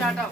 tata